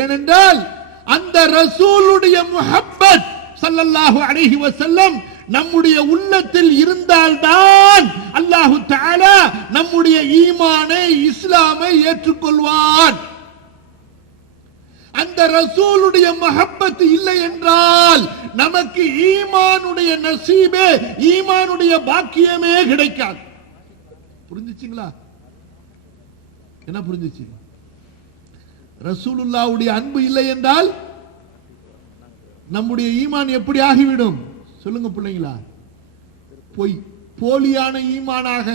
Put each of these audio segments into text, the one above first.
ஏனென்றால் அந்த ரசூலுடைய முஹப்பத் ஸல்லல்லாஹு அலைஹி வஸல்லம் நம்முடைய உள்ளத்தில் இருந்தால்தான் அல்லாஹ் தஆலா நம்முடைய ஈமானை இஸ்லாமை ஏற்றுக்கொள்வான். அந்த ரசூலுடைய மஹப்பத் இல்லை என்றால் நமக்கு ஈமானுடைய நசீபே, ஈமானுடைய பாக்கியமே கிடைக்காது. புரிஞ்சுச்சுங்களா? என்ன புரிஞ்சுச்சு? ரசூலுல்லாஹ்வுடைய அன்பு இல்லை என்றால் நம்முடைய ஈமான் எப்படி ஆகிவிடும்? சொல்லுங்க பிள்ளைங்களா. பொய், போலியான ஈமானாக,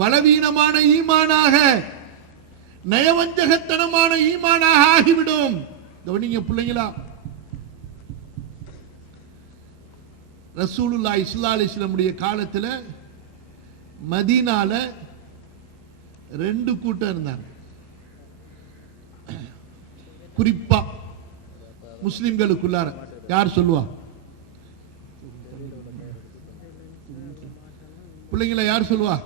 பலவீனமான ஈமானாக, நயவஞ்சகத்தனமான ஈமானாக ஆகிவிடும். கவனிங்க பிள்ளைங்களா. ரசூலுல்லாஹி ஸல்லல்லாஹு அலைஹி வஸல்லம் காலத்துல மதீனால 2 கூட்டம் இருந்தாங்க. குறிப்பா முஸ்லிம்களுக்குள்ளார. யார் சொல்லுவா? பிள்ளைங்களா யார் சொல்லுவா?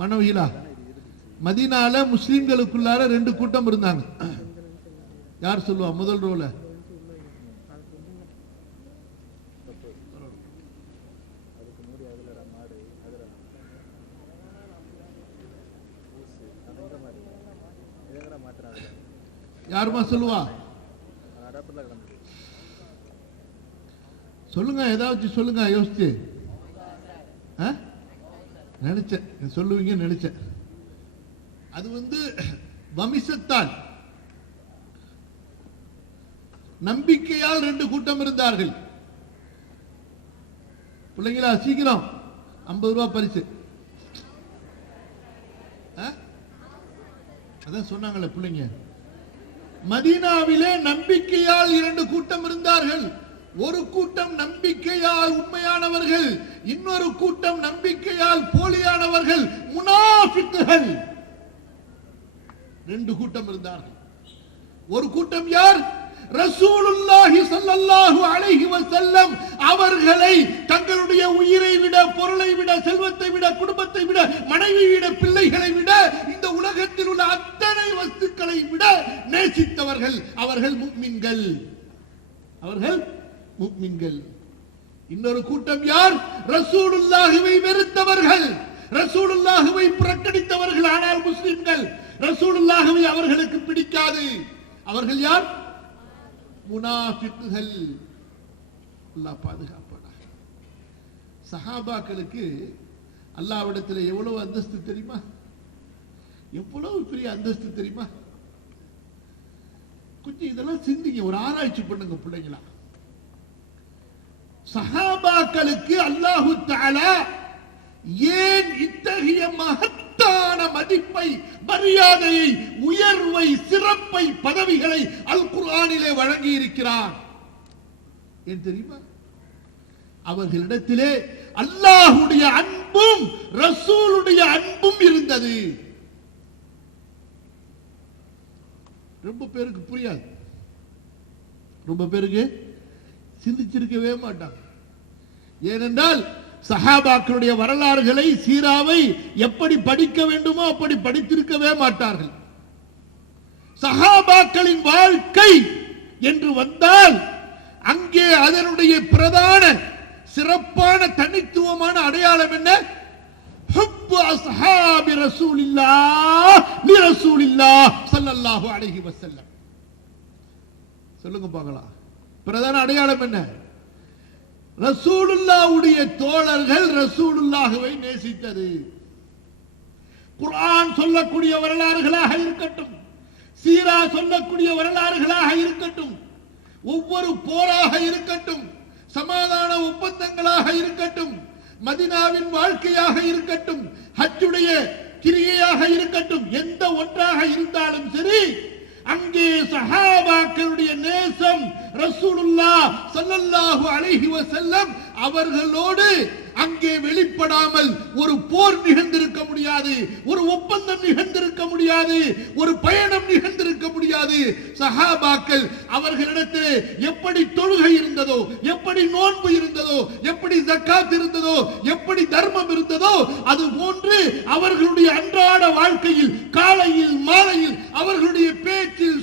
மனவிகளா? மதீனால முஸ்லிம்களுக்குள்ளார 2 கூட்டம் இருந்தாங்க. யார் சொல்லுவா? முதல் ரோல யாருமா சொல்லுவா? சொல்லுங்க, ஏதாவது சொல்லுங்க. யோசிச்சு நினைச்சேன் சொல்லுவீங்க நினைச்சேன். அது வமிசத்தால் நம்பிக்கையால் 2 கூட்டம் இருந்தார்கள். பிள்ளைங்களா சீக்கிரம் 50 ரூபாய் பரிசு. அதான் சொன்னாங்களே பிள்ளைங்க. மதீனாவிலே நம்பிக்கையால் 2 கூட்டம் இருந்தார்கள். ஒரு கூட்டம் நம்பிக்கையால் உண்மையானவர்கள், இன்னொரு கூட்டம் நம்பிக்கையால் போலியானவர்கள், முனாஃபிக்குகள். 2 கூட்டம் இருந்தார்கள். ஒரு கூட்டம் யார்? ரசூலுல்லாஹி ஸல்லல்லாஹு அலைஹி வஸல்லம் அவர்களை தங்களுடைய உயிரை விட, பொருளை விட, செல்வத்தை விட, குடும்பத்தை விட, மனைவி விட, பிள்ளைகளை விட, இந்த உலகத்தில் உள்ள அத்தனை வஸ்துக்களை விட நேசித்தவர்கள். அவர்கள் முஃமின்கள். அவர்கள் முஃமின்கள். இன்னொரு கூட்டம் யார்? ரசூலுல்லாஹ்வை வெறுத்தவர்கள், ரசூலுல்லாஹ்வை புறக்கணித்தவர்கள். ஆனால் முஸ்லிம்கள். ரசூலுல்லாஹ்வை அவர்களுக்கு பிடிக்காது. அவர்கள் யார்? முனாஃபிக்குகள். அல்லாஹ் பாதுகாப்பானாக. சஹாபாக்களுக்கு அல்லாஹ்விடத்தில் எவ்வளவு அந்தஸ்து தெரியுமா? எவ்வளவு பெரிய அந்தஸ்து தெரியுமா? கொஞ்சம் இதெல்லாம் சிந்திங்க, ஒரு ஆராய்ச்சி பண்ணுங்க பிள்ளைங்களா. சஹாபாக்களுக்கு அல்லாஹு தஆலா ஏன் இத்தகைய மகத்தான மதிப்பை, மரியாதையை, உயர்வை, சிறப்பை, பதவிகளை அல் குர்ஆனிலே வழங்கி இருக்கிறார்? ஏன் தெரியுமா? அவர்களிடத்திலே அல்லாஹ்வுடைய அன்பும் ரசூலுடைய அன்பும் இருந்தது. ரொம்ப பேருக்கு புரியாது, ரொம்ப பேருக்கு சிந்திச்சிருக்கவே மாட்டாங்க. ஏனென்றால் சஹாபாக்களுடைய வரலாறுகளை, சீராவை எப்படி படிக்க வேண்டுமோ அப்படி படித்திருக்கவே மாட்டார்கள். சஹாபாக்களின் வாழ்க்கை என்று வந்தால் அங்கே அதனுடைய பிரதான சிறப்பான தனித்துவமான அடையாளம் என்ன? ஹுப்பு அஸ்ஹாபி ரசூலில்லாஹ் லிரசூலில்லாஹ் ஸல்லல்லாஹு அலைஹி வஸல்லம். சொல்லுங்க பார்க்கலாம், பிரதான அடையாளம் என்ன? ரசூலுல்லாஹ்வுடைய தோழர்கள் ரசூலுல்லாஹ்வை நேசித்தது. குர்ஆன் சொல்லக்கூடிய வரலாறுகளாக இருக்கட்டும், சீரா சொல்லக்கூடிய வரலாறுகளாக இருக்கட்டும், ஒவ்வொரு போராக இருக்கட்டும், சமாதான ஒப்பந்தங்களாக இருக்கட்டும், மதீனாவின் வாழ்க்கையாக இருக்கட்டும், ஹஜ்ஜுடைய கிரியையாக இருக்கட்டும், எந்த ஒன்றாக இருந்தாலும் சரி, அங்கே சஹாபாக்களுடைய நேசம் ரசூலுல்லாஹ் ஸல்லல்லாஹு அலைஹி வஸல்லம் அவர்களோடு அங்கே வெளிப்படாமல் ஒரு போர் நிகழ்ந்திருக்க முடியாது, ஒரு ஒப்பந்தம் நிகழ்ந்திருக்க முடியாது, ஒரு பயணம் நிகழ்ந்திருக்க முடியாது. சஹாபாக்கள் அவர்களிடத்தில் எப்படி தொழுகை இருந்ததோ, எப்படி நோன்பு இருந்ததோ, எப்படி ஜக்காத் இருந்ததோ, எப்படி தர்மம் இருந்ததோ, அது போன்று அவர்களுடைய அன்றாட வாழ்க்கையில், காலையில் மாலையில், அவர்களுடைய பேச்சில்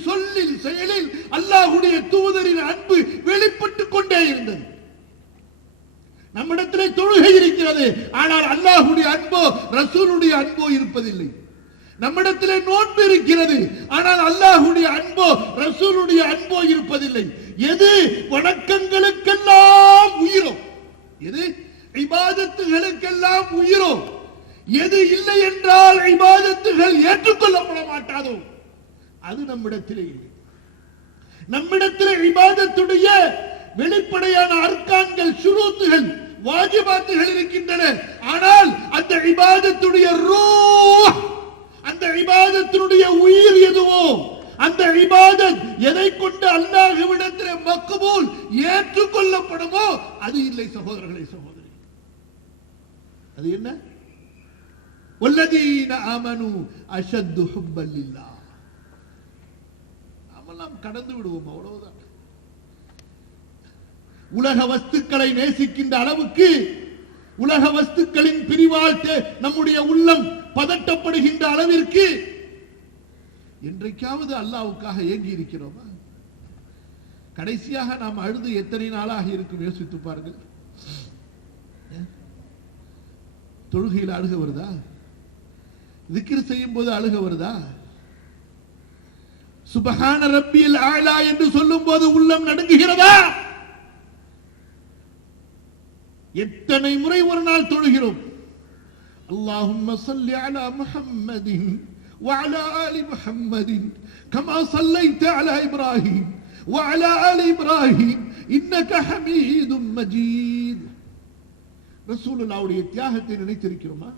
ரசூலின் செயலில் அல்லாஹ்வுடைய தூதரின் அன்பு வெளிப்பட்டுக் கொண்டே இருந்தது. நம்மிடத்திலே தொழுகை இருக்கிறது, ஆனால் அல்லாஹ்வுடைய அன்போ ரசூலுடைய அன்போ இருப்பதில்லை. நம்மிடத்திலே நோன்பு இருக்கிறது, ஆனால் அல்லாஹ்வுடைய அன்போ ரசூலுடைய அன்போ இருப்பதில்லை. எது வணக்கங்களுக்கெல்லாம் உயிரோ, எது இபாதத்துகளுக்கெல்லாம் உயிரோ, எது இல்லை என்றால் இபாதத்துகள் ஏற்றுக்கொள்ளப்பட மாட்டாதோ, அது நம்மிடத்திலே இல்லை. நம்மிடத்திலே இபாதத்துடைய வெளிப்படையான அர்க்கான்கள், ஷுரூத்துகள், வாஜிபாத்துகள் இருக்கின்றன. ஆனால் அந்த இபாதத்துடைய ரூஹ், அந்த இபாதத்தினுடைய உயிர் எதுவோ, அந்த இபாதத் எதை கொண்டு அல்லாஹ்விடத்திலே மக்பூல் ஏற்றுக்கொள்ளப்படுமோ அது இல்லை. சகோதரர்களே, சகோதரி, அது என்ன? வல்லதீன ஆமனு அஷத்து ஹுப்பன் லில்லாஹ். நாமெல்லாம் கடந்து விடுவோம், அவ்வளவுதான். உலக வஸ்துக்களை நேசிக்கின்ற அளவுக்கு, உலக வஸ்துக்களின் பிரிவால் நம்முடைய உள்ளம் பதட்டப்படுகின்ற அளவிற்கு என்றைக்காவது அல்லாஹ்வுக்காக ஏங்கி இருக்கிறோமா? கடைசியாக நாம் அழுது எத்தனை நாளாக இருக்கும் யோசித்து பாருங்கள். தொழுகையில் அழுக வருதா? திக்ர் செய்யும் போது அழுக வருதா? சுப்ஹான ரப்பியல் ஆலா என்று சொல்லும் போது உள்ளம் நடுங்குகிறதா? எத்தனை முறை ஒரு நாள் தொழுகிறோம்? அல்லாஹும்ம ஸல்லி அலா முஹம்மதின் وعلى آل محمد كما صليت على إبراهيم وعلى آل إبراهيم إنك حميد مجيد. ரசூலுல்லாஹ்வுடைய தியாகத்தை நினைத்திருக்கிறோமா?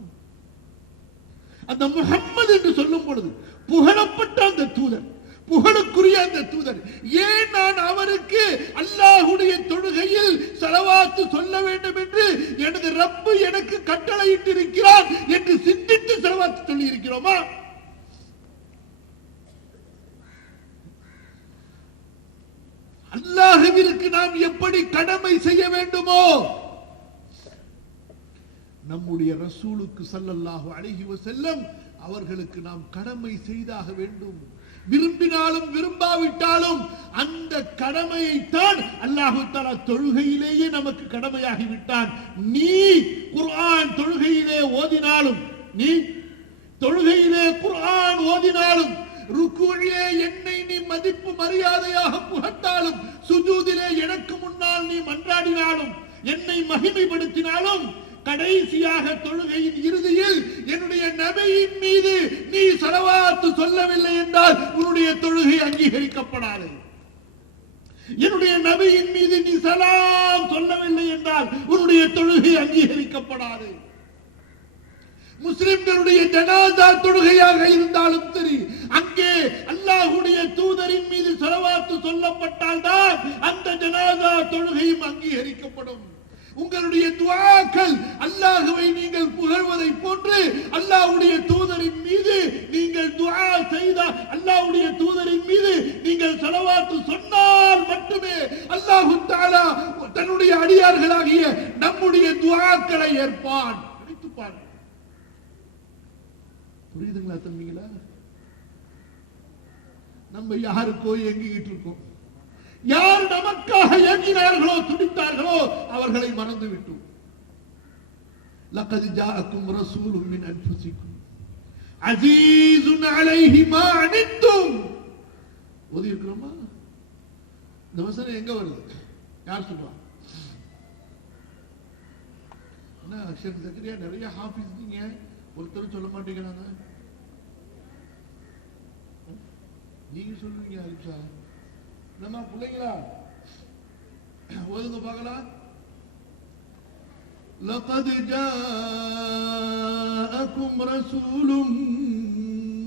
அந்த முஹம்மது என்று சொல்லும் பொழுது புகழப்பட்ட அந்த தூதர், புகழுக்குரிய அந்த தூதர், ஏன் நான் அவருக்கு அல்லாஹ்வுடைய தொழுகையில் ஸலவாத்து சொல்ல வேண்டும் என்று எனது ரப்பு எனக்கு கட்டளையிட்டு இருக்கிறார் என்று சிந்தித்து ஸலவாத்து சொல்லி இருக்கிறோமா? அல்லாஹ்விற்கு நாம் எப்படி கடமை செய்ய வேண்டுமோ நம்முடைய ரசூலுக்கு ஸல்லல்லாஹு அலைஹி வஸல்லம் அவர்களுக்கு நாம் கடமை செய்தாக வேண்டும். விரும்பினாலும் விரும்பாவிட்டாலும் அந்த கடமையை தான் அல்லாஹ் தஆலா தொழுகையிலேயே நமக்கு கடமையாகி விட்டான். நீ குர்ஆன் தொழுகையிலே ஓதினாலும், நீ தொழுகையிலே குர்ஆன் ஓதினாலும், ருக்குவிலே என்னை நீ மதிப்பு மரியாதையாக புகழ்ந்தாலும், சுஜூதிலே எனக்கு முன்னால் நீ மன்றாடினாலும், என்னை மகிமைப்படுத்தினாலும், கடைசியாக தொழுகையின் இறுதியில் என்னுடைய நபியின் மீது நீ ஸலவாத் சொல்லவில்லை என்றால் உன்னுடைய தொழுகை அங்கீகரிக்கப்படாது. என்னுடைய நபியின் மீது நீ சலாம் சொல்லவில்லை என்றால் உன்னுடைய தொழுகை அங்கீகரிக்கப்படாது. முஸ்லிம்களுடைய ஜனாஸா தொழுகையாக இருந்தாலும் சரி, அங்கே அல்லாஹ்வுடைய தூதரின் மீது ஸலவாத் சொல்லப்பட்டால் தான் அந்த ஜனாஸா தொழுகையும் அங்கீகரிக்கப்படும். உங்களுடைய துஆக்கள் அல்லாஹ்வை நீங்கள் புகழ்வதை போன்று அல்லாஹ்வுடைய தூதரின் மீது நீங்கள் துஆ செய்தால், அல்லாஹ்வுடைய தூதரின் மீது நீங்கள் ஸலவாத் சொன்னால் மட்டுமே அல்லாஹ் தஆலா தன்னுடைய அடியார்களாகிய நம்முடைய துஆக்களை ஏற்பான். நினைத்து பாருங்கள். புரியுதுங்களா தம்பிங்களா? நம்ம யாருக்கோ ஏங்கிட்டு இருக்கோம். யார் நமக்காக ஏங்கினார்களோ, துடித்தார்களோ அவர்களை மறந்து விட்டோம். லகத் ஜாஅக்கும் ரசூலுன் மின் அன்ஃபுசிக்கும் அஸீஸுன் அலைஹி மா அனித்தும். ஓதி இருக்கிறோமா? இந்த வசனம் எங்க வருது? யார் சொல்றா? என்ன ஷேக் ஜக்கரியா நிறைய ஹாஃபிஸ் நீங்க, ஒருத்தர் சொல்ல மாட்டேங்கிறாங்க. நீங்க சொல்றீங்க அலிப்சா, நம்ம பிள்ளைங்களா ஓதுங்க பார்க்கலாம். لقد جاءكم رسول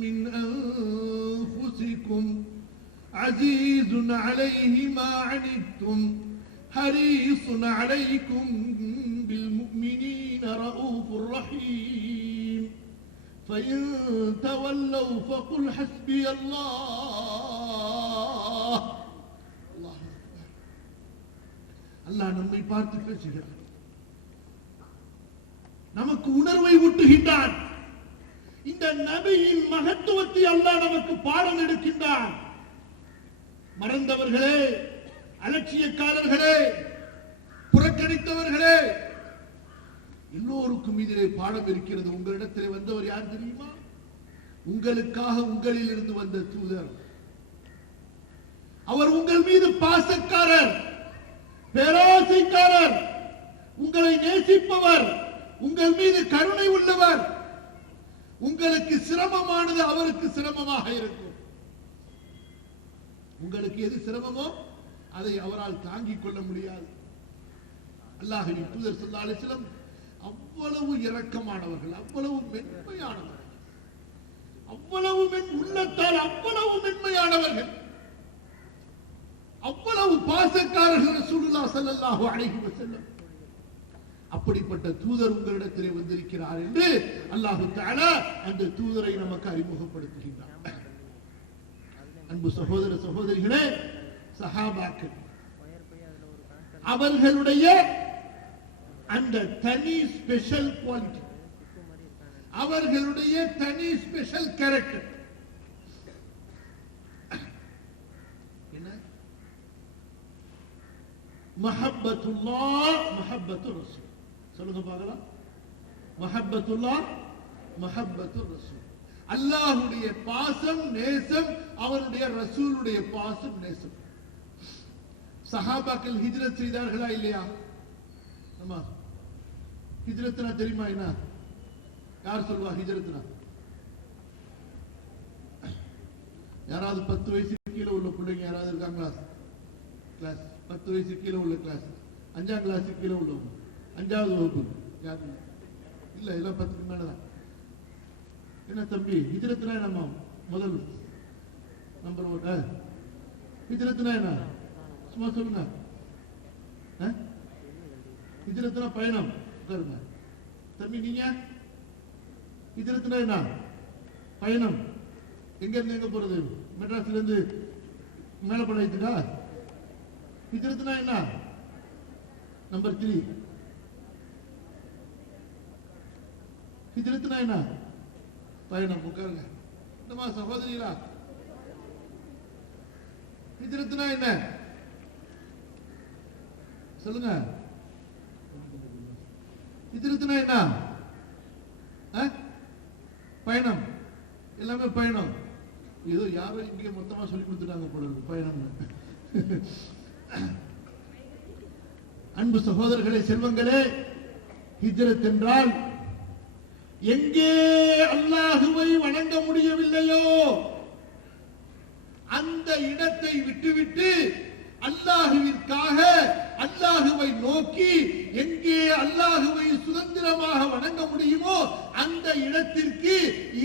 من أنفسكم عزيز عليه ما عنتم حريص عليكم بالمؤمنين رؤوف رحيم فإن تولوا فقل حسبي الله. அல்லாஹ் நம்மை பார்த்து பேசுகிறார், நமக்கு உணர்வை ஊட்டுகின்றான். இந்த நபியின் மகத்துவத்தை அல்லாஹ் நமக்கு பாடம் எடுக்கின்றான். மறந்தவர்களே, அலட்சியக்காரர்களே, புறக்கணித்தவர்களே, எல்லோருக்கும் இதிலே பாடம் இருக்கிறது. உங்களிடத்திலே வந்தவர் யார் தெரியுமா? உங்களுக்காக உங்களில் இருந்து வந்த தூதர். அவர் உங்கள் மீது பாசக்காரர், பேராசைக்காரர், உங்களை நேசிப்பவர், உங்கள் மீது கருணை உள்ளவர். உங்களுக்கு சிரமமானது அவருக்கு சிரமமாக இருக்கும். உங்களுக்கு எது சிரமமோ அதை அவரால் தாங்கிக் கொள்ள முடியாது. அல்லாஹ்வின் தூதர் ஸல்லல்லாஹு அலைஹி வஸல்லம் அவ்வளவு இரக்கமானவர்கள், அவ்வளவு மென்மையானவர்கள், அவ்வளவு உள்ளத்தால் அவ்வளவு மென்மையானவர்கள், அவ்வளவு பாசக்காரர்கள் ரசூலுல்லாஹ் ஸல்லல்லாஹு அலைஹி வஸல்லம். அப்படிப்பட்ட தூதர் உங்களிடத்திலே வந்திருக்கிறார் என்று அல்லாஹ் தஆலா அந்த தூதரை நமக்கு அறிமுகப்படுத்துகின்றார். அன்பு சகோதர சகோதரிகளே, சஹாபாக்கள் அவர்களுடைய அந்த தனி ஸ்பெஷல் குவாலிட்டி, அவர்களுடைய தனி ஸ்பெஷல் கேரக்டர் என்ன? மஹப்பத்துல்லாஹ் மஹப்பத்துர் ரசூல். சொல்லுங்க பார்க்கலாம். மஹப்பத்துல்லாஹ் மஹப்பத்துர் ரசூல். அல்லாஹ்வுடைய பாசம், நேசம், அவருடைய ரசூலுடைய பாசம், நேசம். சஹாபாக்கள் ஹிஜ்ரத் செய்தார்களா இல்லையா? ஆமா. ஹிஜ்ரத்னா தெரியுமா என்ன? யார் சொல்வா ஹிஜ்ரத்னா? யாராவது 10 வயசுக்கு கீழே உள்ள பிள்ளைங்க யாராவது இருக்காங்களா? கிளாஸ் 10 வயசுக்கு கீழே உள்ள கிளாஸ், 5ஆம் கிளாஸுக்கு கீழே உள்ளவங்க, 5வது வகுப்பு யாரு இல்ல? எல்லாம் 10க்கு மேலதான். என்ன தம்பி, ஹிஜ்ரத்னா என்னம்மா? முதல் நம்பர் 1 ஹிஜ்ரத்னா என்ன? சும்மா சொல்லுங்க. ஹிஜ்ரத்னா பயணம். உட்காருங்க தம்பி. நீங்க ஹிஜ்ரத்னா என்ன? பயணம். எங்க இருந்து எங்க போறது? மெட்ராஸ்ல இருந்து மேலப்பாளையத்துக்கா? ஹிஜ்ரத்னா என்ன? நம்பர் 3 ஹிஜ்ரத்னா என்ன? பயணம். உட்காருங்க. என்னமா சகோதரிகளா, ஹிஜ்ரத்னா என்ன சொல்லுங்க? ஹிஜ்ரத்னா என்ன? பயணம். எல்லாமே பயணம். ஏதோ யாரோ இங்கே மொத்தமா சொல்லி கொடுத்துட்டாங்க போல பயணம். அன்பு சகோதரர்களே, செல்வங்களே, ஹிஜ்ரத் என்றால் எங்கே அல்லாஹுவை வணங்க முடியவில்லையோ அந்த இடத்தை விட்டுவிட்டு அல்லாஹுவிற்காக அல்லாஹுவை நோக்கி எங்கே அல்லாஹுவை சுதந்திரமாக வணங்க முடியுமோ அந்த இடத்திற்கு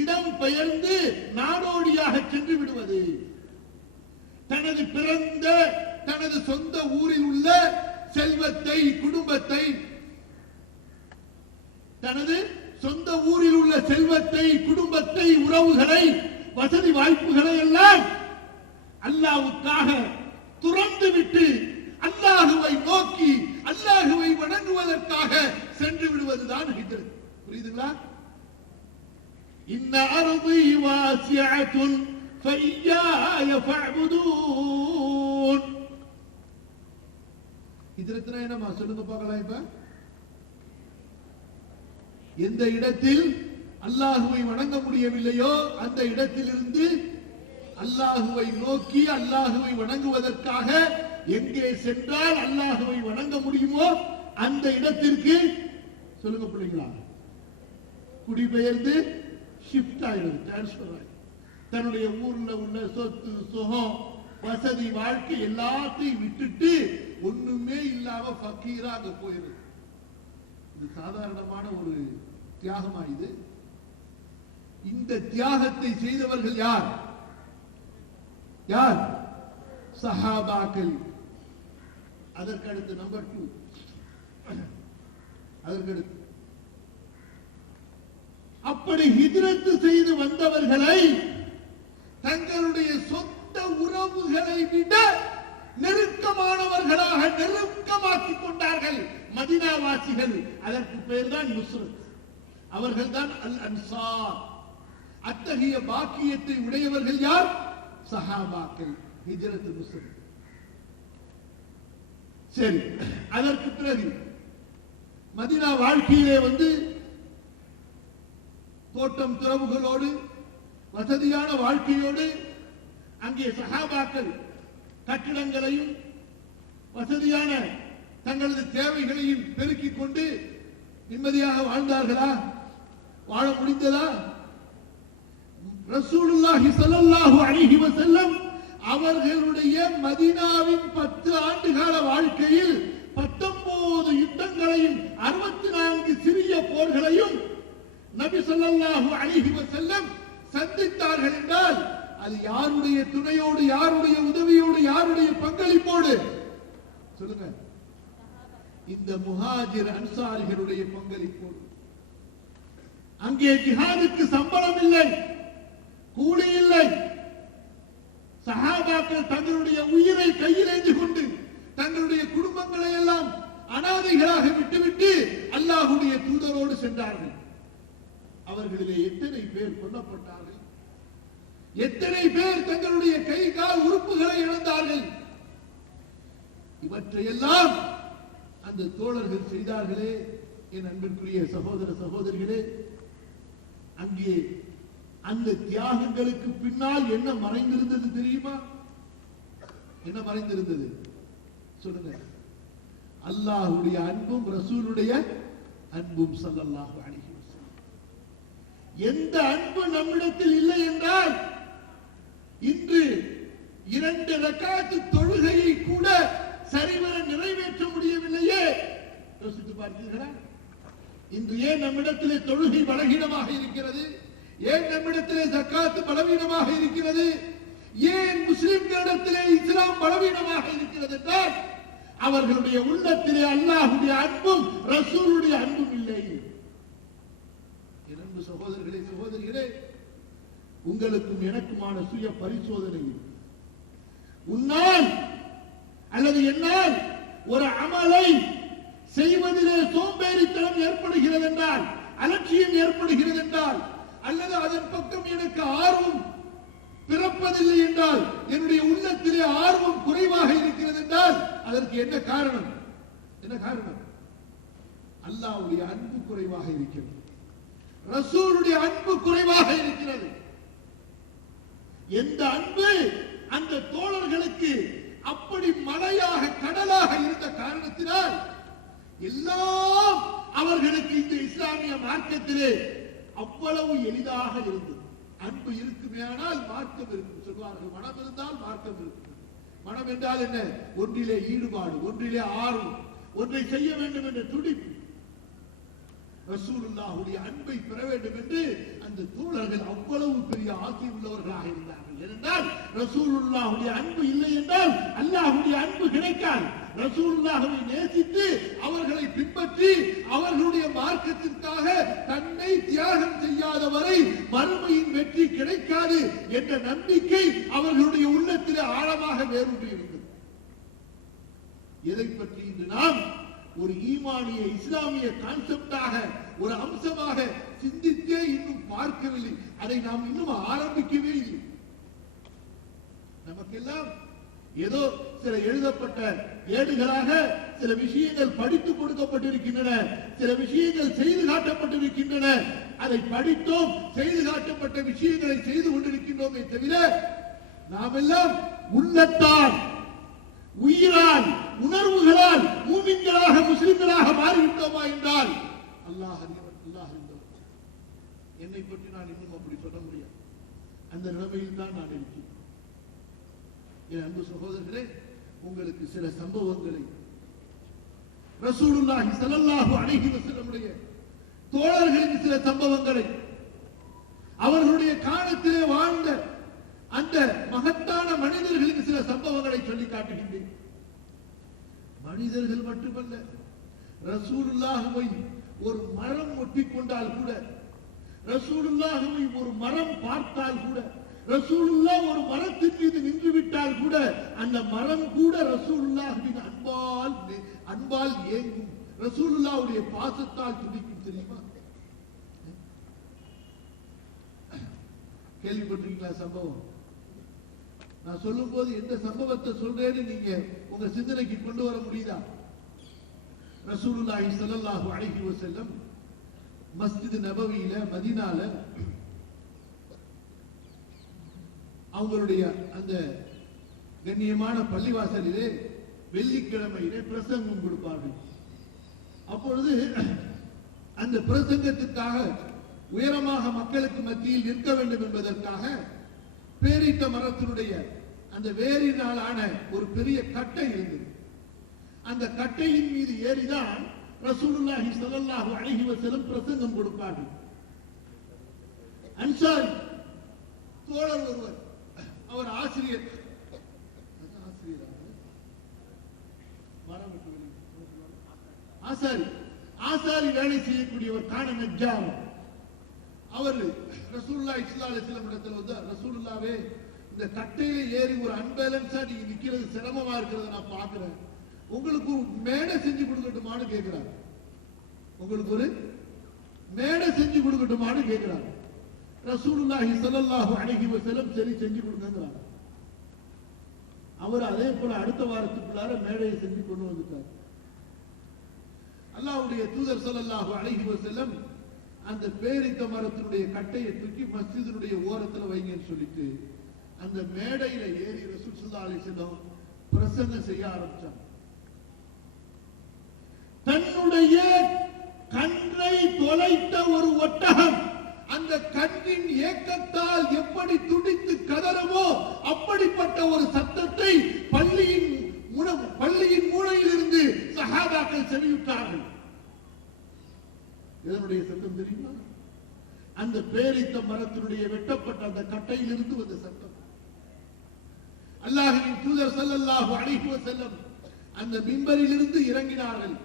இடம் பெயர்ந்து நாடோடியாக சென்று விடுவது. தனது பிறந்த தனது சொந்த ஊரில் உள்ள செல்வத்தை, குடும்பத்தை, தனது சொந்த ஊரில் உள்ள செல்வத்தை, குடும்பத்தை, உறவுகளை, வசதி வாய்ப்புகளை எல்லாம் அல்லாஹ்வுக்காக துறந்து விட்டு அல்லாஹுவை நோக்கி அல்லாஹுவை வணங்குவதற்காக சென்று விடுவதுதான் ஹிஜ்ரத். புரியுதுங்களா? இன்ன அர்தி வாசிஅத்துன் ஃபஇய்யாய ஃபஅபுதூன். ஹிஜ்ரத்னா என்னமா சொல்லுங்க பார்க்கலாம். இப்ப எந்த இடத்தில் அல்லாஹுவை வணங்க முடியவில்லையோ அந்த இடத்திலிருந்து அல்லாஹுவை நோக்கி அல்லாஹுவை வணங்குவதற்காக எங்கே சென்றால் அல்லாஹுவை வணங்க முடியுமோ அந்த இடத்திற்கு சொல்லுங்க பிள்ளைங்களா, குடிபெயர்ந்து ஷிஃப்ட் ஆயிடுது, டிரான்ஸ்பர் ஆயிடுது. தன்னுடைய ஊர்ல உள்ள சொத்து, சுகம், வசதி, வாழ்க்கை எல்லாத்தையும் விட்டுட்டு ஒண்ணுமே இல்லாம ஃபக்கீரா அங்க போயிருது. இது சாதாரணமான ஒரு தியாகமா? இது இந்த தியாகத்தை செய்தவர்கள் யார்? யார்? சஹாபாக்கள். அதற்கடுத்து நம்பர் 2, அதற்கடுத்து அப்படி ஹிஜ்ரத் செய்து வந்தவர்களை தங்களுடைய சொந்த உறவுகளை விட நெருக்கமானவர்களாக நெருக்கமாக்கிக் கொண்டார்கள் மதீனாவாசிகள். அதற்கு பெயர் தான் நுஸ்ரத். அவர்கள் தான் அல் அன்சார். அத்தகைய பாக்கியத்தை உடையவர்கள் யார்? சஹாபாக்கள். ஹிஜ்ரத் முஸ்லிம். சரி, அதற்கு பிறகு மதீனா வாழ்க்கையிலே தோட்டம் துறவுகளோடு வசதியான வாழ்க்கையோடு அங்கே சஹாபாக்கள் கட்டிடங்களையும் வசதியான தங்களது தேவைகளையும் பெருக்கிக் கொண்டு நிம்மதியாக வாழ்ந்தார்களா? வாழ முடிந்ததா? ரசூலுல்லாஹி ஸல்லல்லாஹு அலைஹி வஸல்லம் அவர்களுடைய மதீனாவின் 10 ஆண்டுகால வாழ்க்கையில் 19 யுத்தங்களையும் 64 சிறிய போர்களையும் நபி ஸல்லல்லாஹு அலைஹி வஸல்லம் சந்தித்தார்கள் என்றால் அது யாருடைய துணையோடு, யாருடைய உதவியோடு, யாருடைய பங்களிப்போடு? சொல்லுங்க. இந்த முஹாஜிர் அன்சாரிகளுடைய பங்களிப்போடு. அங்கே ஜிஹாதுக்கு சம்பளம் இல்லை, கூலி இல்லை. சஹாபாக்கள் தங்களுடைய உயிரை கையிலேந்தி கொண்டு தங்களுடைய குடும்பங்களை எல்லாம் அனாதைகளாக விட்டுவிட்டு அல்லாஹ்வுடைய தூதரோடு சென்றார்கள். அவர்களிலே எத்தனை பேர் கொல்லப்பட்டார்கள்? எத்தனை பேர் தங்களுடைய கை கால் உறுப்புகளை இழந்தார்கள்? இவற்றையெல்லாம் அந்த தோழர்கள் செய்தார்களே. என் அன்பிற்குரிய சகோதர சகோதரிகளே, அங்கே அந்த தியாகங்களுக்கு பின்னால் என்ன மறைந்திருந்தது தெரியுமா? என்ன மறைந்திருந்தது சொல்லுங்க. அல்லாஹ்வுடைய அன்பும் ரசூலுடைய அன்பும் ஸல்லல்லாஹு அலைஹி வஸல்லம். எந்த அன்பு நம்மிடத்தில் இல்லை என்றால் இன்று 2 ரக்காத் தொழுகையை கூட சரிவர நிறைவேற்ற முடியவில்லையே. யோசித்து பார்த்தீர்களா? இன்று ஏன் நம்மிடத்திலே தொழுகை பலகீனமாக இருக்கிறது? ஏன் நம்மிடத்திலே ஜக்காத் பலவீனமாக இருக்கிறது? ஏன் முஸ்லிம்களிடத்திலே இஸ்லாம் பலவீனமாக இருக்கிறது என்றால் அவர்களுடைய உள்ளத்திலே அல்லாஹ்வுடைய அன்பும் ரசூலுடைய அன்பும் இல்லை. இரண்டு சகோதரர்களே, சகோதரிகளே, உங்களுக்கும் எனக்குமான சுய பரிசோதனை. உன்னால் அல்லது என்னால் ஒரு அமலை செய்வதிலே சோம்பேறித்தனம் ஏற்படுகிறது என்றால், அலட்சியம் ஏற்படுகிறது என்றால், அல்லது அதன் பக்கம் எனக்கு ஆர்வம் பிறப்பதில்லை என்றால், என்னுடைய உள்ளத்திலே ஆர்வம் குறைவாக இருக்கிறது என்றால் அதற்கு என்ன காரணம்? என்ன காரணம்? அல்லாஹ்வுடைய அன்பு குறைவாக இருக்கிறது, ரசூலுடைய அன்பு குறைவாக இருக்கிறது. எந்த அன்பு அந்த தோழர்களுக்கு அப்படி மலையாக கடலாக இருந்த காரணத்தினால் எல்லாம் அவர்களுக்கு இந்த இஸ்லாமிய மார்க்கத்திலே அவ்வளவு எளிதாக இருந்தது. அன்பு இருக்குமேயானால் மார்க்கம் இருக்கும் சொல்வார்கள். மனம் இருந்தால் மார்க்கம் இருக்கும். மனம் என்றால் என்ன? ஒன்றிலே ஈடுபாடு, ஒன்றிலே ஆர்வம், ஒன்றை செய்ய வேண்டும் என்ற துடிப்பு. ரசூலுல்லாஹுடைய அன்பை பெற வேண்டும் என்று அந்த தோழர்கள் அவ்வளவு பெரிய ஆசை உள்ளவர்களாக இருந்தார்கள். ஏனென்றால் ரசூலுல்லாஹுடைய அன்பு இல்லை என்றால் அல்லாஹ்வுடைய அன்பு கிடைக்காது. ரசூலுல்லாஹ்வை நேசித்து அவர்களை பின்பற்றி அவர்களுடைய மார்க்கத்திற்காக தன்னை தியாகம் செய்யாதவரை மறுமையின் வெற்றி கிடைக்காது என்ற நம்பிக்கை அவர்களுடைய உள்ளத்திலே ஆழமாக வேரூன்றி இருந்தது. எதை பற்றி இன்று நாம் ஒரு ஈமானிய இஸ்லாமிய கான்செப்டாக, ஒரு அம்சமாக சிந்தித்தே இன்னும் பார்க்கவில்லை. அதை நாம் இன்னும் ஆரம்பிக்கவே இல்லை. நமக்கெல்லாம் ஏதோ சில எழுதப்பட்ட ஏடுகளாக சில விஷயங்கள் படித்து கொடுக்கப்பட்டிருக்கின்றன, சில விஷயங்கள் செய்து காட்டப்பட்டிருக்கின்றன. அதை படித்தோம், செய்து காட்டப்பட்ட விஷயங்களை செய்து கொண்டிருக்கின்றோமே தவிர நாம் எல்லாம் உள்ளத்தால், உயிரால், உணர்வுகளால் மூமின்களாக, முஸ்லிம்களாக மாறிவிட்டோமா என்றால் அல்லாஹ் அறிந்தவர். என்னை பற்றி நான் இன்னும் அப்படி சொல்ல முடியாது. அந்த நிலைமையில் தான் நான் இருக்கிறேன். என் அன்பு சகோதரர்களே, உங்களுக்கு சில சம்பவங்களை, ரசூலுல்லாஹி ஸல்லல்லாஹு அலைஹி வஸல்லமுடைய தோழர்களின் சில சம்பவங்களை, அவர்களுடைய காலத்திலே வாழ்ந்த அந்த மகத்தான மனிதர்களின் சில சம்பவங்களை சொல்லி காட்டுகின்றேன். மனிதர்கள் மட்டுமல்ல, ரசூலுல்லாஹ்வை ஒரு மரம் ஒட்டிக்கொண்டால் கூட, ரசூலுல்லாஹ்வை ஒரு மரம் பார்த்தால் கூட, ரசூலுல்லாஹ் ஒரு மரத்தின் மீது நின்று விட்டால் கூட அந்த மரம் கூட ரசூலுல்லாஹ்வின் அன்பால் ஏங்கும், ரசூலுல்லாஹ்வுடைய பாசத்தால் துடிக்கும். தெரியுமா? கேள்விப்பட்டிருக்கீங்களா சம்பவம்? நான் சொல்லும் போது எந்த சம்பவத்தை சொல்றேன்னு நீங்க உங்க சிந்தனைக்கு கொண்டு வர முடியுதா? ரசூலுல்லாஹி ஸல்லல்லாஹு அலைஹி வஸல்லம் மஸ்ஜித் நபவியில மதீனால அவங்களுடைய அந்த கண்ணியமான பள்ளிவாசலிலே வெள்ளிக்கிழமையிலே பிரசங்கம் கொடுப்பார்கள். அப்பொழுது அந்த பிரசங்கத்திற்காக உயரமாக மக்களுக்கு மத்தியில் நிற்க வேண்டும் என்பதற்காக பேரிட்ட மரத்தினுடைய அந்த வேரினாலான ஒரு பெரிய கட்டை இருந்தது. அந்த கட்டையின் மீது ஏறிதான் ரசூலுல்லாஹி ஸல்லல்லாஹு அலைஹி வஸல்லம் பிரசங்கம் கொடுப்பார்கள். அன்சாரி தோழர் ஒருவர், அவர் ஆசிரியர், ஆசாரி வேலை செய்யக்கூடியவர், கான நஜ்ஜார். அவர் ரசூலுல்லாஹி ஸல்லல்லாஹு அலைஹி வஸல்லம் இடத்துல வந்து, ரசூலுல்லாஹ்வே இந்த கட்டையில ஏறி ஒரு அன்பேலன்ஸா நீங்க நிக்கிறது சிரமமா இருக்கிறத நான் பாக்குறேன், உங்களுக்கு ஒரு மேடை செஞ்சு கொடுக்கட்டுமான்னு கேட்கிறார். உங்களுக்கு ஒரு மேடை செஞ்சு கொடுக்கட்டுமான்னு கேட்கிறார். ரசூலுல்லாஹி ஸல்லல்லாஹு அலைஹி வஸல்லம் சரி செஞ்சு கொடுங்கங்கறார். அவர் அதே போல அடுத்த வாரத்துக்குள்ளார மேடையை செஞ்சு கொண்டு வந்துட்டார். அல்லாஹ்வுடைய தூதர் ஸல்லல்லாஹு அலைஹி வஸல்லம் அந்த பேரித்த மரத்தினுடைய கட்டையை தூக்கி மஸ்ஜிதினுடைய ஓரத்துல வைங்கன்னு சொல்லிட்டு அந்த மேடையில ஏறி ரசூல் ஸல்லல்லாஹு அலைஹி வஸல்லம் பிரசங்கம் செய்ய ஆரம்பிச்சாங்க. தன்னுடைய கன்றை தொலைத்த ஒரு ஒட்டகம் அந்த கன்றின் ஏக்கத்தால் எப்படி துடித்து கதறுமோ அப்படிப்பட்ட ஒரு சத்தத்தை பள்ளியின் மூலையில் இருந்து சஹாபாக்கள் செவியுற்றார்கள். இதனுடைய சத்தம் தெரியுமா? அந்த பேரித்த மரத்தினுடைய வெட்டப்பட்ட அந்த கட்டையிலிருந்து வந்த சத்தம். அல்லாஹ்வின் தூதர் ஸல்லல்லாஹு அலைஹி வஸல்லம் அந்த மிம்பரில் இருந்து இறங்கினார்கள்.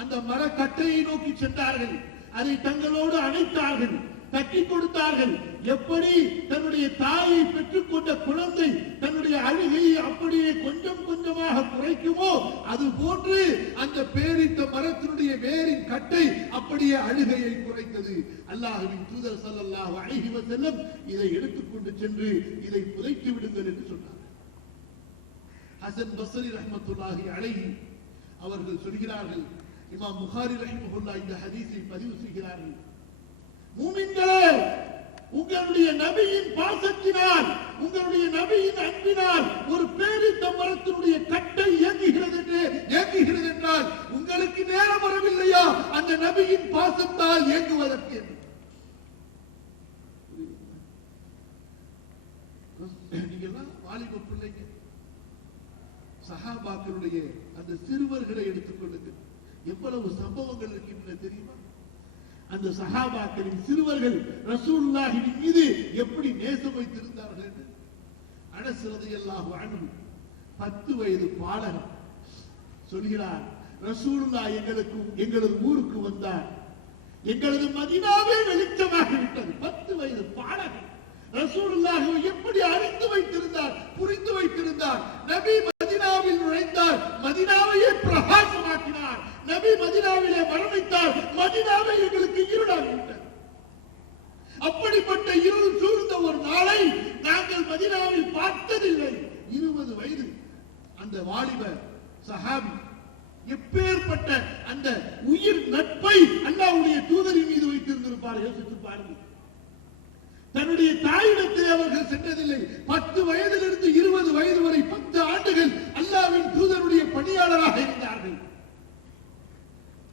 அந்த மரக்கட்டையை நோக்கி சென்றார்கள். அதை தங்களோடு அணைத்தார்கள், தட்டி கொடுத்தார்கள். எப்படி தன்னுடைய தாயை பெற்றுக்கொண்ட குழந்தை தன்னுடைய அழுகையை அப்படியே கொஞ்சம் கொஞ்சமாக குறைக்குமோ அது போன்று அந்த பேரிட்ட மரத்தினுடைய வேரின் கட்டை அப்படியே அழுகையை குறைத்தது. அல்லாஹ்வின் தூதர் ஸல்லல்லாஹு அலைஹி வஸல்லம் இதை எடுத்துக்கொண்டு சென்று இதை புதைத்து விடுங்கள் என்று சொன்னார். ஹசன் பஸ்ரி ரஹ்மத்துல்லாஹி அலைஹி அவர்கள் சொல்கிறார்கள், இமாம் புகாரி ரஹிமஹுல்லாஹ் இந்த ஹதீஸை பதிவு செய்கிறார்கள், மூமின்களே, உங்களுடைய நபியின் பாசத்தினால், உங்களுடைய நபியின் அன்பினால் ஒரு பேரித்த மரத்தினுடைய கட்டை இயங்குகிறது என்றால் உங்களுக்கு நேரம் வரவில்லையா அந்த நபியின் பாசத்தால் இயங்குவதற்கு? நீங்கெல்லாம் வாலிப பிள்ளைங்க, சஹாபாக்களுடைய அந்த சிறுவர்களை எடுத்துக்கொள்ளுங்கள். எவ்வளவு சம்பவங்கள் இருக்கின்றன தெரியுமா? அந்த சஹாபாக்களின் சிறுவர்கள் ரசூலுல்லாஹின் மீது எப்படி நேசம் வைத்திருந்தார்கள் என்று. அனஸ் ரலியல்லாஹு அன்ஹு 10 வயது பாலகன் சொல்கிறார், ரசூலுல்லாஹ் எங்களது ஊருக்கு வந்தார், எங்களது மதீனாவே வெளிச்சமாகி விட்டது. 10 வயது பாலகன் ரசூலுல்லாஹை எப்படி அறிந்து வைத்திருந்தார், புரிந்து வைத்திருந்தார். நபி மதீனாவில் நுழைந்தார், மதீனாவையே பிரகாசமாக்கினார். நபி மதீனாவிலே மரணித்தார், மதீனாவை எங்களுக்கு இருளாகிவிட்டது. அப்படிப்பட்ட இருள் சூழ்ந்த ஒரு நாளை நாங்கள் மதீனாவில் பார்த்ததில்லை. 20 வயது அந்த வாலிப சஹாபி எப்பேற்பட்ட அந்த உயிர் நட்பை அல்லாஹ்வுடைய தூதரின் மீது வைத்திருந்திருப்பார். யோசித்து பாருங்கள். தன்னுடைய தாயிடத்தில் அவர்கள் சென்றதில்லை. 10 வயதிலிருந்து 20 வயது வரை 10 ஆண்டுகள் அல்லாஹ்வின் தூதருடைய பணியாளராக இருந்தார்கள்.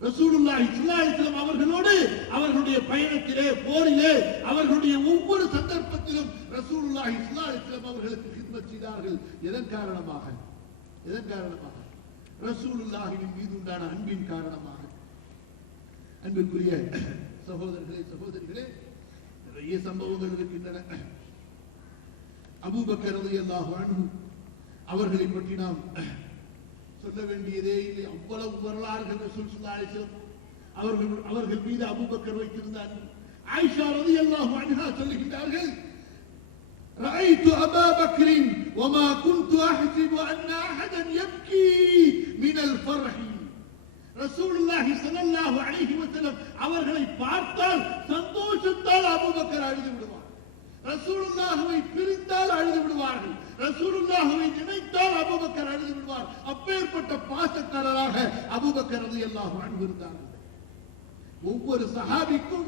ரசூலுல்லாஹி ஸல்லல்லாஹு அலைஹி வஸல்லம் அவர்களோடு அவர்களுடைய பயணத்திலே, போரிலே, அவர்களுடைய ஒவ்வொரு சந்தர்ப்பத்திலும் ரசூலுல்லாஹி ஸல்லல்லாஹு அலைஹி வஸல்லம் அவர்களுக்கு ஹித்மத் செய்தார்கள். எதன் காரணமாக? ரசூலுல்லாஹின் மீது உண்டான அன்பின் காரணமாக. அன்பிற்குரிய சகோதரர்களே, சகோதரிகளே, நிறைய சம்பவங்கள் இருக்கின்றன. அபூபக்கர் ரலியல்லாஹு அன்ஹு அவர்களை பற்றி நாம் சொல்ல வேண்டியதே இல்லை. அவ்வளவு வரலாறுகள் ரசூல் ஸல்லல்லாஹு அலைஹி வஸல்லம் அவர்கள் மீது அபூபக்கர் வைத்திருந்தார். ஆயிஷா ரலியல்லாஹு அன்ஹா சொல்லுகிறார்கள், ரஅய்து அபா பக்ரின் வமா குன்து அஹ்சிபு அன்ன அஹதன் யப்கி மினல் ஃபர்ஹி. ரசூலுல்லாஹி ஸல்லல்லாஹு அலைஹி வஸல்லம் அவர்களை பார்த்தால் சந்தோஷத்தால் அபூபக்கர் அழுது விடுவார். ரசூலுல்லாஹ்வை பிரிந்தால் அழுது விடுவார்கள். ரசூலுல்லாஹ்வை நினைத்தால் அபூபக்கர் அழுது விடுவார். அப்பேற்பட்ட பாசக்காரராக அபூபக்கர் ரலியல்லாஹு அன்ஹு இருந்தார்கள். ஒவ்வொரு சஹாபிக்கும்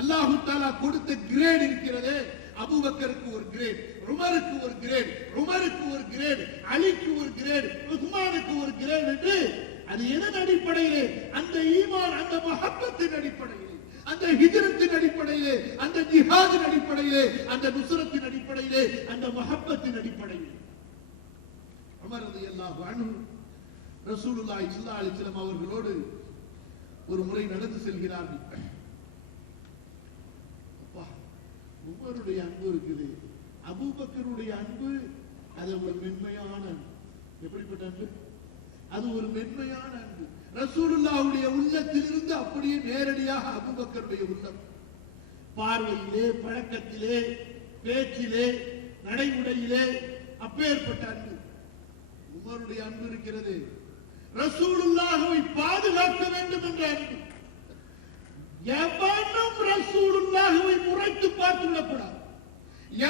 அல்லாஹ் தஆலா கொடுத்த கிரேட் இருக்கிறதே, அபூபக்கருக்கு ஒரு கிரேட், உமருக்கு ஒரு கிரேட், உமருக்கு ஒரு கிரேட், அலிக்கு ஒரு கிரேட், உஸ்மானுக்கு ஒரு கிரேட் என்று அது எதன் அடிப்படையிலே? அந்த ஈமான், அந்த மஹப்பத்தின் அடிப்படையிலே, அந்த ஹிஜ்ரத்தின் அடிப்படையிலே, அந்த ஜிஹாதின் அடிப்படையிலே, அந்த நுஸ்ரத்தின் அடிப்படையிலே, அந்த மஹப்பத்தின் அடிப்படையிலே. உமர் ரலியல்லாஹு அன்ஹு ரசூலுல்லாஹி ஸல்லல்லாஹு அலைஹி வஸல்லம் அவர்களோடு ஒரு முறை நடந்து செல்கிறார்கள். அப்பா, உமருடைய அன்பு இருக்குது, அபூபக்கருடைய அன்பு அது ஒரு மென்மையான அன்பு. எப்படிப்பட்ட அன்பு? அது ஒரு மென்மையான அன்பு. ரசூலுல்லாஹ்வுடைய உள்ளத்திலிருந்து அப்படியே நேரடியாக அபூபக்கருடைய உள்ளம். பார்வையிலே, பழக்கத்திலே, பேச்சிலே, நடைமுறையிலே அப்பேற்பட்ட அன்பு. உமருடைய அன்பு இருக்கிறது, ரசூலுல்லாஹ்வை பாதுகாக்க வேண்டும் என்ற அன்பு. எவனும் ரசூலுல்லாஹ்வை முறைத்து பார்த்து விடக்கூடாது.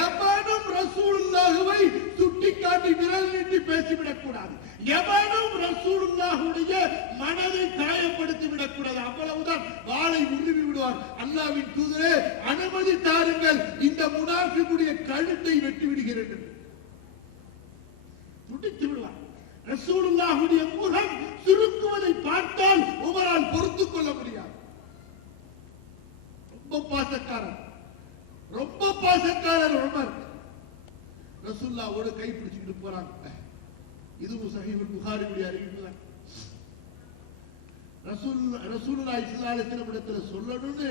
எவனும் ரசூலுல்லாஹ்வை சுட்டிக்காட்டி விரல் நீட்டி பேசிவிடக் கூடாது. எவனும் ரசூலுல்லாஹ்வுடைய மனதை காயப்படுத்தி விடக்கூடாது. அவ்வளவுதான், வாளை உருவி விடுவார். அல்லாஹ்வின் தூதரே, அனுமதி தாருங்கள், இந்த முனாஃபிக்குடைய கழுத்தை வெட்டி விடுகிறேன், துடித்து விடுவார். ரசூலுல்லாஹ்வுடைய முகம் சுருக்குவதை பார்த்தால் உமரால் பொறுத்துக் கொள்ள முடியாது. ரொம்ப பாசக்காரர், ரொம்ப பாசக்காரர் உமர். ரசூலுல்லாஹ்வோடு கை பிடிச்சிட்டு போறாங்க. இதுவும் சஹீஹுல் புகாரியுடைய அறிவிப்பு தான். ரசூலுல்லாஹி ஸல்லல்லாஹு அலைஹி வஸல்லம் இடத்துல சொல்லணும்னு